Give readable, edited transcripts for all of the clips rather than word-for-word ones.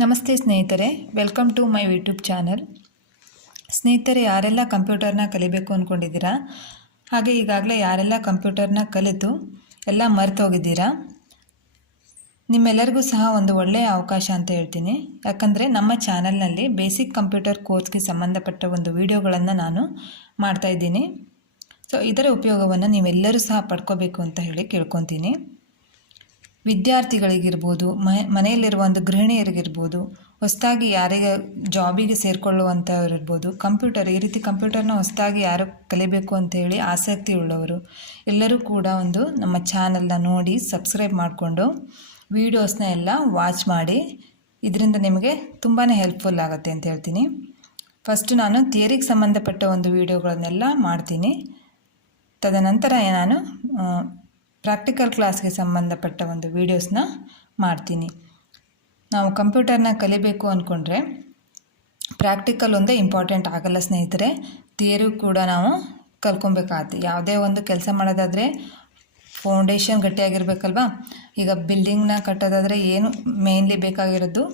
ನಮಸ್ತೆ ಸ್ನೇಹಿತರೆ, welcome to my YouTube channel. ಸ್ನೇಹಿತರೆ, ಯಾರೆಲ್ಲ ಕಂಪ್ಯೂಟರ್ನ ಕಲಿಬೇಕು ಅಂದ್ಕೊಂಡಿದ್ದೀರಾ, ಹಾಗೆ ಈಗಾಗಲೇ ಯಾರೆಲ್ಲ ಕಂಪ್ಯೂಟರ್ನ ಕಲಿತು ಎಲ್ಲ ಮರೆತೋಗಿದ್ದೀರಾ, ನಿಮ್ಮೆಲ್ಲರಿಗೂ ಸಹ ಒಂದು ಒಳ್ಳೆಯ ಅವಕಾಶ ಅಂತ ಹೇಳ್ತೀನಿ. ಯಾಕಂದರೆ ನಮ್ಮ ಚಾನಲ್ನಲ್ಲಿ ಬೇಸಿಕ್ ಕಂಪ್ಯೂಟರ್ ಕೋರ್ಸ್ಗೆ ಸಂಬಂಧಪಟ್ಟ ಒಂದು ವಿಡಿಯೋಗಳನ್ನು ನಾನು ಮಾಡ್ತಾಯಿದ್ದೀನಿ. ಸೊ ಇದರ ಉಪಯೋಗವನ್ನು ನೀವೆಲ್ಲರೂ ಸಹ ಪಡ್ಕೋಬೇಕು ಅಂತ ಹೇಳಿ ಕೇಳ್ಕೊತೀನಿ. ವಿದ್ಯಾರ್ಥಿಗಳಿಗಿರ್ಬೋದು, ಮನೆಯಲ್ಲಿರುವ ಒಂದು ಗೃಹಿಣಿಯರಿಗಿರ್ಬೋದು, ಹೊಸದಾಗಿ ಯಾರಿಗೆ ಜಾಬಿಗೆ ಸೇರಿಕೊಳ್ಳುವಂಥವ್ರಿರ್ಬೋದು, ಈ ರೀತಿ ಕಂಪ್ಯೂಟರ್ನ ಹೊಸದಾಗಿ ಯಾರು ಕಲಿಬೇಕು ಅಂತೇಳಿ ಆಸಕ್ತಿ ಉಳ್ಳವರು ಎಲ್ಲರೂ ಕೂಡ ಒಂದು ನಮ್ಮ ಚಾನಲ್ನ ನೋಡಿ ಸಬ್ಸ್ಕ್ರೈಬ್ ಮಾಡಿಕೊಂಡು ವೀಡಿಯೋಸ್ನ ಎಲ್ಲ ವಾಚ್ ಮಾಡಿ. ಇದರಿಂದ ನಿಮಗೆ ತುಂಬಾ ಹೆಲ್ಪ್ಫುಲ್ ಆಗುತ್ತೆ ಅಂತ ಹೇಳ್ತೀನಿ. ಫಸ್ಟು ನಾನು ಥಿಯರಿಗೆ ಸಂಬಂಧಪಟ್ಟ ಒಂದು ವೀಡಿಯೋಗಳನ್ನೆಲ್ಲ ಮಾಡ್ತೀನಿ. ತದನಂತರ ನಾನು ಪ್ರಾಕ್ಟಿಕಲ್ ಕ್ಲಾಸ್ಗೆ ಸಂಬಂಧಪಟ್ಟ ಒಂದು ವೀಡಿಯೋಸ್ನ ಮಾಡ್ತೀನಿ. ನಾವು ಕಂಪ್ಯೂಟರ್ನ ಕಲಿಬೇಕು ಅಂದ್ಕೊಂಡ್ರೆ ಪ್ರಾಕ್ಟಿಕಲ್ ಒಂದೇ ಇಂಪಾರ್ಟೆಂಟ್ ಆಗಲ್ಲ ಸ್ನೇಹಿತರೆ, ಥಿಯರಿ ಕೂಡ ನಾವು ಕಲ್ಕೊಬೇಕಾಗತ್ತೆ. ಯಾವುದೇ ಒಂದು ಕೆಲಸ ಮಾಡೋದಾದರೆ ಫೌಂಡೇಶನ್ ಗಟ್ಟಿಯಾಗಿರಬೇಕಲ್ವಾ. ಈಗ ಬಿಲ್ಡಿಂಗ್ನ ಕಟ್ಟೋದಾದರೆ ಏನು ಮೇನ್ಲಿ ಬೇಕಾಗಿರೋದು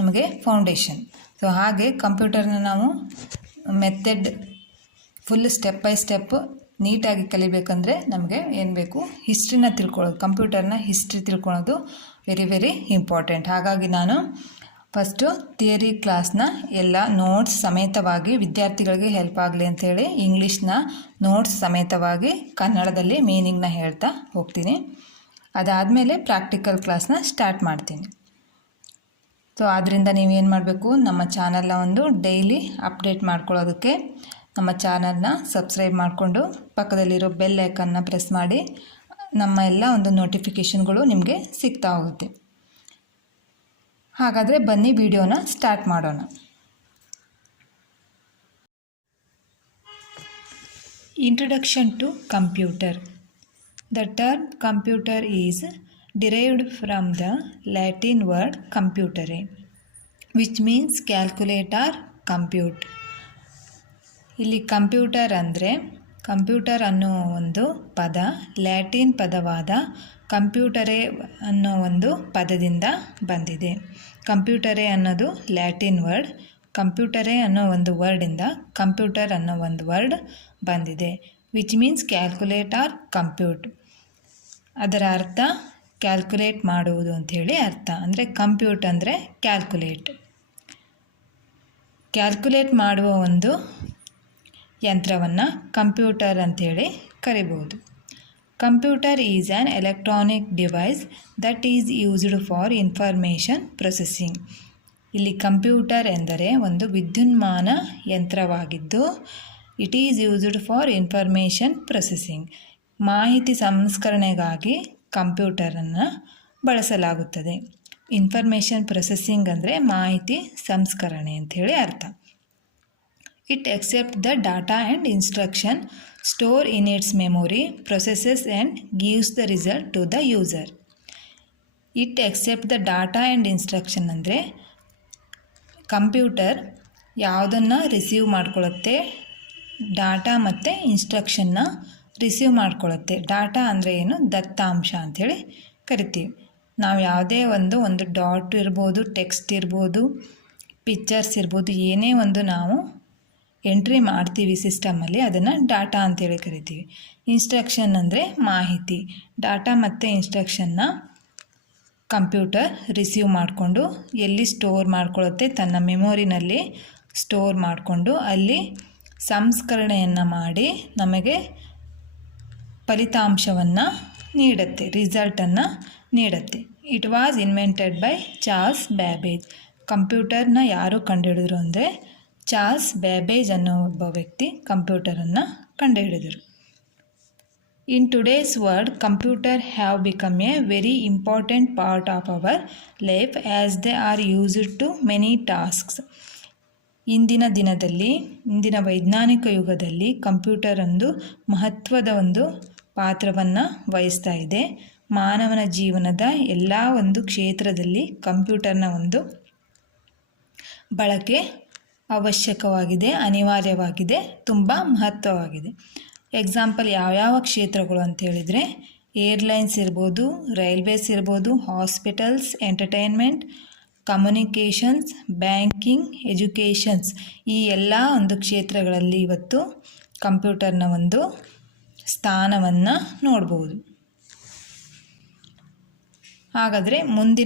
ನಮಗೆ ಫೌಂಡೇಶನ್. ಸೊ ಹಾಗೆ ಕಂಪ್ಯೂಟರ್ನ ನಾವು method full step by step ನೀಟಾಗಿ ಕಲಿಬೇಕಂದ್ರೆ ನಮಗೆ ಏನು ಬೇಕು, ಹಿಸ್ಟ್ರಿನ ತಿಳ್ಕೊಳ್ಳೋದು, ಕಂಪ್ಯೂಟರ್ನ ಹಿಸ್ಟ್ರಿ ತಿಳ್ಕೊಳ್ಳೋದು ವೆರಿ ಇಂಪಾರ್ಟೆಂಟ್. ಹಾಗಾಗಿ ನಾನು ಫಸ್ಟು ಥಿಯರಿ ಕ್ಲಾಸ್ನ ಎಲ್ಲ ನೋಟ್ಸ್ ಸಮೇತವಾಗಿ ವಿದ್ಯಾರ್ಥಿಗಳಿಗೆ ಹೆಲ್ಪ್ ಆಗಲಿ ಅಂಥೇಳಿ ಇಂಗ್ಲೀಷ್ನ ನೋಟ್ಸ್ ಸಮೇತವಾಗಿ ಕನ್ನಡದಲ್ಲಿ ಮೀನಿಂಗ್ನ ಹೇಳ್ತಾ ಹೋಗ್ತೀನಿ. ಅದಾದಮೇಲೆ ಪ್ರಾಕ್ಟಿಕಲ್ ಕ್ಲಾಸ್ನ ಸ್ಟಾರ್ಟ್ ಮಾಡ್ತೀನಿ. ಸೊ ಆದ್ದರಿಂದ ನೀವೇನು ಮಾಡಬೇಕು, ನಮ್ಮ ಚಾನಲ್ನ ಒಂದು ಡೈಲಿ ಅಪ್ಡೇಟ್ ಮಾಡ್ಕೊಳ್ಳೋದಕ್ಕೆ ನಮ್ಮ ಚಾನಲ್ನ ಸಬ್ಸ್ಕ್ರೈಬ್ ಮಾಡಿಕೊಂಡು ಪಕ್ಕದಲ್ಲಿರೋ ಬೆಲ್ ಐಕನ್ನ ಪ್ರೆಸ್ ಮಾಡಿ. ನಮ್ಮ ಎಲ್ಲ ಒಂದು ನೋಟಿಫಿಕೇಷನ್ಗಳು ನಿಮಗೆ ಸಿಗ್ತಾ ಹೋಗುತ್ತೆ. ಹಾಗಾದರೆ ಬನ್ನಿ ವಿಡಿಯೋನ ಸ್ಟಾರ್ಟ್ ಮಾಡೋಣ. Introduction to computer. The term computer is derived from the Latin word computere, which means calculate or compute. ಇಲ್ಲಿ ಕಂಪ್ಯೂಟರ್ ಅಂದರೆ, ಕಂಪ್ಯೂಟರ್ ಅನ್ನೋ ಒಂದು ಪದ ಲ್ಯಾಟಿನ್ ಪದವಾದ ಕಂಪ್ಯೂಟರೆ ಅನ್ನೋ ಒಂದು ಪದದಿಂದ ಬಂದಿದೆ. ಕಂಪ್ಯೂಟರೆ ಅನ್ನೋದು ಲ್ಯಾಟಿನ್ ವರ್ಡ್, ಕಂಪ್ಯೂಟರೆ ಅನ್ನೋ ಒಂದು ವರ್ಡಿಂದ ಕಂಪ್ಯೂಟರ್ ಅನ್ನೋ ಒಂದು ವರ್ಡ್ ಬಂದಿದೆ. Which means calculate or compute. ಅದರ ಅರ್ಥ ಕ್ಯಾಲ್ಕುಲೇಟ್ ಮಾಡುವುದು ಅಂಥೇಳಿ ಅರ್ಥ. ಅಂದರೆ ಕಂಪ್ಯೂಟ್ ಅಂದರೆ ಕ್ಯಾಲ್ಕುಲೇಟ್ ಮಾಡುವ ಒಂದು ಯಂತ್ರವನ್ನು ಕಂಪ್ಯೂಟರ್ ಅಂಥೇಳಿ ಕರಿಬೋದು. Computer is an electronic device that is used for information processing. ಇಲ್ಲಿ ಕಂಪ್ಯೂಟರ್ ಎಂದರೆ ಒಂದು ವಿದ್ಯುನ್ಮಾನ ಯಂತ್ರವಾಗಿದ್ದು, it is used for information processing. ಮಾಹಿತಿ ಸಂಸ್ಕರಣೆಗಾಗಿ ಕಂಪ್ಯೂಟರನ್ನು ಬಳಸಲಾಗುತ್ತದೆ. ಇನ್ಫಾರ್ಮೇಷನ್ ಪ್ರೊಸೆಸಿಂಗ್ ಅಂದರೆ ಮಾಹಿತಿ ಸಂಸ್ಕರಣೆ ಅಂಥೇಳಿ ಅರ್ಥ. It accepts the data and instruction stored in its memory, processes and gives the result to the user. It accepts the data and instruction ಅಂದರೆ computer ಯಾವುದನ್ನು receive ಮಾಡ್ಕೊಳ್ಳುತ್ತೆ, data ಮತ್ತು ಇನ್ಸ್ಟ್ರಕ್ಷನ್ನ ರಿಸೀವ್ ಮಾಡ್ಕೊಳ್ಳುತ್ತೆ. ಡಾಟಾ ಅಂದರೆ ಏನು, ದತ್ತಾಂಶ ಅಂಥೇಳಿ ಕರಿತೀವಿ. ನಾವು ಯಾವುದೇ ಒಂದು ಡಾಟ್ ಇರ್ಬೋದು, ಟೆಕ್ಸ್ಟ್ ಇರ್ಬೋದು, ಪಿಕ್ಚರ್ಸ್ ಇರ್ಬೋದು, ಏನೇ ಒಂದು ನಾವು ಎಂಟ್ರಿ ಮಾಡ್ತೀವಿ ಸಿಸ್ಟಮಲ್ಲಿ, ಅದನ್ನು ಡಾಟಾ ಅಂತೇಳಿ ಕರಿತೀವಿ. ಇನ್ಸ್ಟ್ರಕ್ಷನ್ ಅಂದರೆ ಮಾಹಿತಿ. ಡಾಟಾ ಮತ್ತು ಇನ್ಸ್ಟ್ರಕ್ಷನ್ನ ಕಂಪ್ಯೂಟರ್ ರಿಸೀವ್ ಮಾಡಿಕೊಂಡು ಎಲ್ಲಿ ಸ್ಟೋರ್ ಮಾಡ್ಕೊಳ್ಳುತ್ತೆ, ತನ್ನ ಮೆಮೊರಿನಲ್ಲಿ ಸ್ಟೋರ್ ಮಾಡಿಕೊಂಡು ಅಲ್ಲಿ ಸಂಸ್ಕರಣೆಯನ್ನು ಮಾಡಿ ನಮಗೆ ಫಲಿತಾಂಶವನ್ನು ನೀಡುತ್ತೆ, ರಿಸಲ್ಟನ್ನು ನೀಡುತ್ತೆ. It was invented by Charles Babbage. ಕಂಪ್ಯೂಟರ್ನ ಯಾರು ಕಂಡುಹಿಡಿದ್ರು ಅಂದರೆ ಚಾರ್ಲ್ಸ್ ಬ್ಯಾಬೇಜ್ ಅನ್ನೋ ಒಬ್ಬ ವ್ಯಕ್ತಿ ಕಂಪ್ಯೂಟರನ್ನು ಕಂಡುಹಿಡಿದರು. In today's world computer have become a very important part of our life as they are used to many tasks. ಇಂದಿನ ವೈಜ್ಞಾನಿಕ ಯುಗದಲ್ಲಿ ಕಂಪ್ಯೂಟರ್ ಒಂದು ಮಹತ್ವದ ಒಂದು ಪಾತ್ರವನ್ನು ವಹಿಸ್ತಾ ಇದೆ. ಮಾನವನ ಜೀವನದ ಎಲ್ಲ ಒಂದು ಕ್ಷೇತ್ರದಲ್ಲಿ ಕಂಪ್ಯೂಟರ್ನ ಒಂದು ಬಳಕೆ ಅವಶ್ಯಕವಾಗಿದೆ, ಅನಿವಾರ್ಯವಾಗಿದೆ, ತುಂಬ ಮಹತ್ವವಾಗಿದೆ. ಎಕ್ಸಾಂಪಲ್ ಯಾವ್ಯಾವ ಕ್ಷೇತ್ರಗಳು ಅಂತೇಳಿದರೆ ಏರ್ಲೈನ್ಸ್ ಇರ್ಬೋದು, ರೈಲ್ವೇಸ್ ಇರ್ಬೋದು, hospitals, entertainment, communications, banking, educations ಈ ಎಲ್ಲ ಒಂದು ಕ್ಷೇತ್ರಗಳಲ್ಲಿ ಇವತ್ತು ಕಂಪ್ಯೂಟರ್ನ ಒಂದು ಸ್ಥಾನವನ್ನು ನೋಡ್ಬೋದು. ಹಾಗಾದರೆ ಮುಂದೆ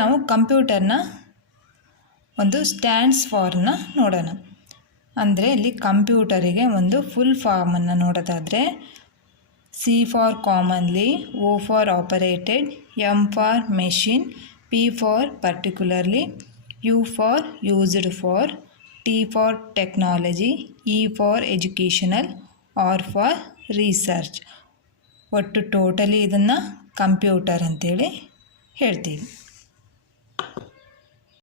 ನಾವು ಕಂಪ್ಯೂಟರ್ನ ಒಂದು ಸ್ಟ್ಯಾಂಡ್ಸ್ ಫಾರ್ನ ನೋಡೋಣ. ಅಂದರೆ ಇಲ್ಲಿ ಕಂಪ್ಯೂಟರಿಗೆ ಒಂದು ಫುಲ್ ಫಾರ್ಮನ್ನು ನೋಡೋದಾದರೆ C for commonly, O for operated, M for machine, P for particularly, U for used for, T for technology, E for educational, R for research. ಒಟ್ಟು ಟೋಟಲಿ ಇದನ್ನು ಕಂಪ್ಯೂಟರ್ ಅಂತೇಳಿ ಹೇಳ್ತೀವಿ.